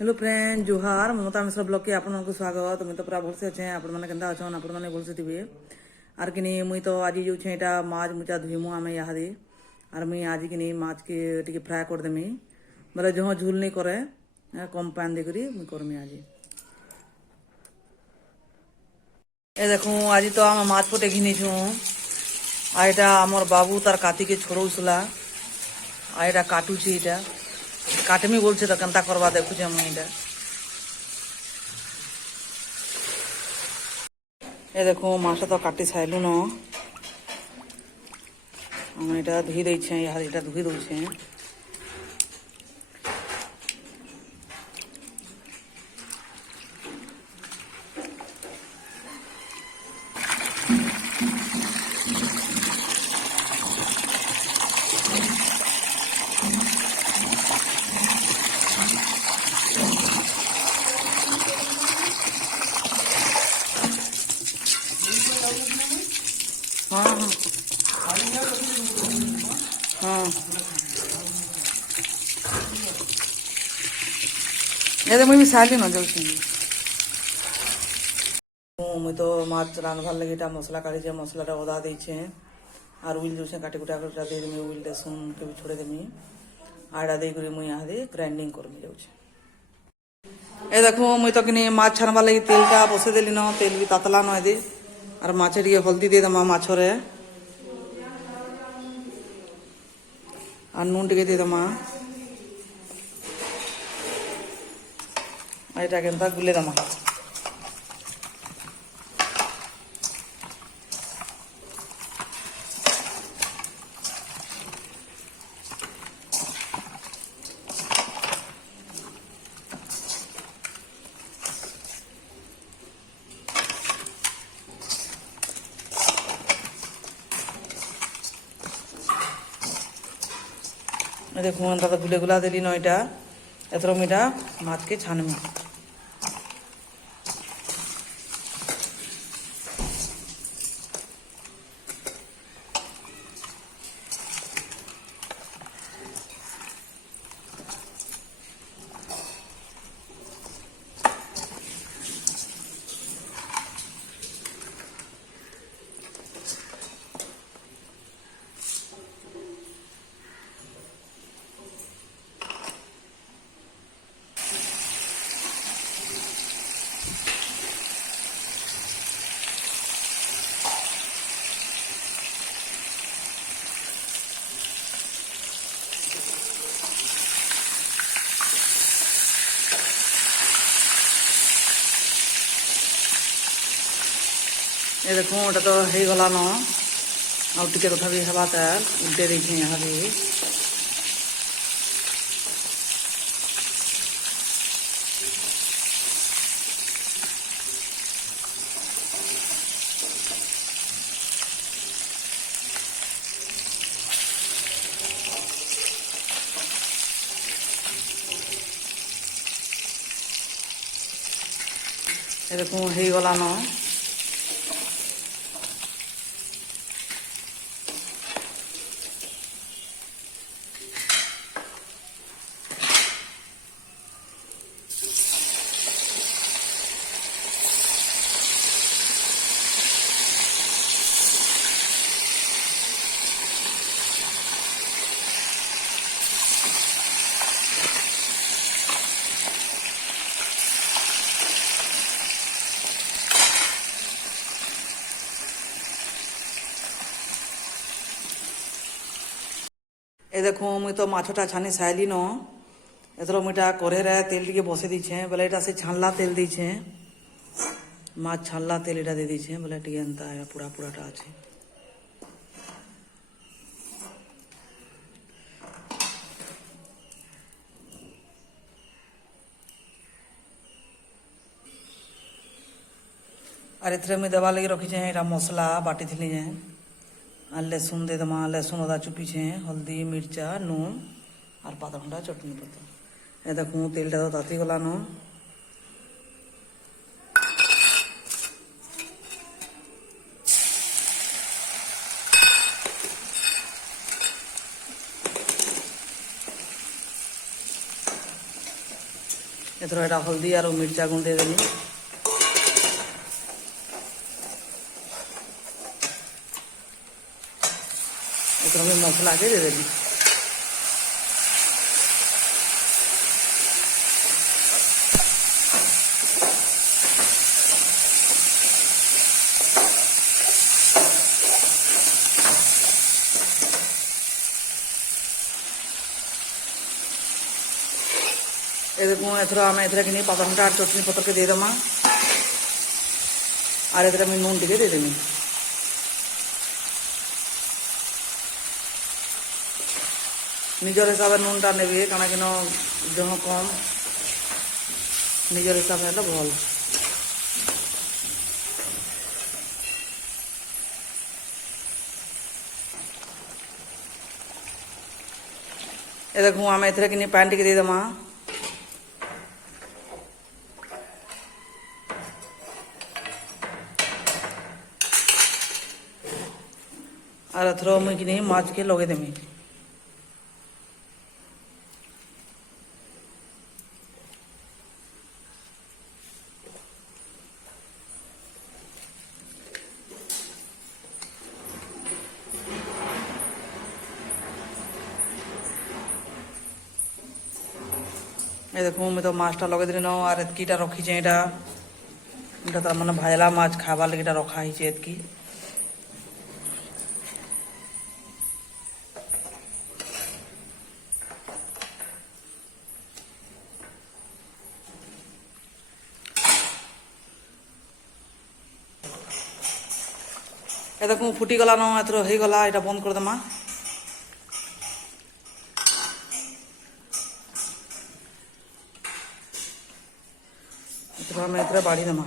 Hello friend जुहार ममता Mishra blog के आपण को स्वागत। मुई तो पूरा भलसे अच्छे आपण मैंने केंदा अच्छन आपण मैंने भलसे थे आर कि मुई तो आज जो छेटा माछ मुचा धुईमु आमे यादे आर मुई आज कि माछ के टिके फ्राए कर देमी बोले जो झूल नहीं करे कम पान देकरी मुई करमी आज। ए देखो आज तो आम माछ पटे घिनी छु आ एटा आमर बाबू तार काती के छोड़ौसला आ एटा काटुची एटा काटमी बोलছে তো কেনতা করবা দেখুছে আমি এটা। এ দেখো মাছটা তো কাটি সাইলু ন আমি এটা ধুই দেইছে ইয়ার এটা ধুই দউছে। हाँ हाँ ये मुई भी साइली न जाऊँ मुई तो माछ रांधवार लगे এটা মশলা কাটিছে মশলাটা অদা দিয়েছে আর উইল জুসে কাটি কুটা করে দিয়ে দেমি উইল রসুন के भी छोड़े देमी आड़ा दे करी मुई आदे ग्राइंडिंग करमी जाऊँ। ए देखो मुई तो किनी माछ छानवार लगे तेलटा बसे देली न तेल भी तातला न दे और माछे टिके हल्दी दे दमा माछरे और नून टिके दे दमा एटा केनता गुले दमा। देखो अंता तो गुले गुला देली नईटा एथर मीटा माछ के छानमी। ये देखो ओटा तो हो गला न आउ टिके तथापि हवा तार उल्टे देखे यहाँ भी ये देखो हो गला न ए देखो मुई तो माछटा छानी साइली न एथर मुईटा कढ़े तेल टिके बसे दीछे बोले एटा से छानला तेल दीछे माछ छानला तेल एटा दे दीछे बोले टिके एंता पूरा पूराटा আছে। और एथरे मुई देवा लगी रखी एटा मसला बाटी थी जे और लहसुन दे दमा लहसुन अदा चुपी हल्दी मिर्चा नून और पाता घंटा चटनी पत्ता। ए देखो तेलटा तो ताती गला न एथर एटा हल्दी और मिर्चा गुंड देदेमी। एथर मैं मसला के देदेमी। ए देखो एथर आम एथर कि पाता घंटा और चटनी पतर के दे दमा और एथर मैं नून टे देदेमी। निजर हिसाब से नूनटा ने कना कि देह कम निजर हिसाब से भल। ए देखो आम एथर कि पानी टे दे दमा और एथर मुई कि माछ के लगे देमी। ये देखो मैं तो माछटा लगे दिन और एतकीटा रखी एटा तार माने भाजला माछ खाबार लगे रखा ही एतकी। ए देखो फुटी गला न एथर हो गला एटा बंद कर देमा। एथर मैं बाड़ी देमा।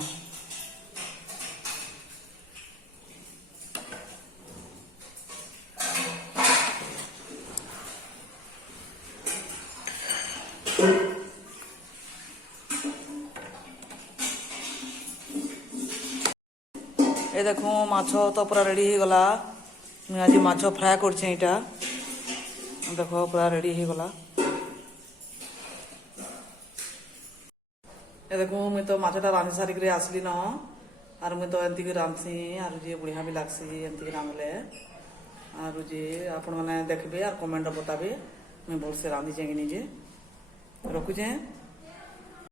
ए देखो माछ तो पूरा रेडी हो गला। मैं आज माछ फ्राए करछे एटा देखो पूरा रेडी हो गला। ए देखो मैं तो माछटा रांधि सारिक आसली न और मैं तो एमती रांधसी और जे बढ़िया भी लागसी एमती रांधले और जे आपण मैंने देखबे और कमेंट बताबे मैं भलसे रांधीचे कि निजे रखुचे।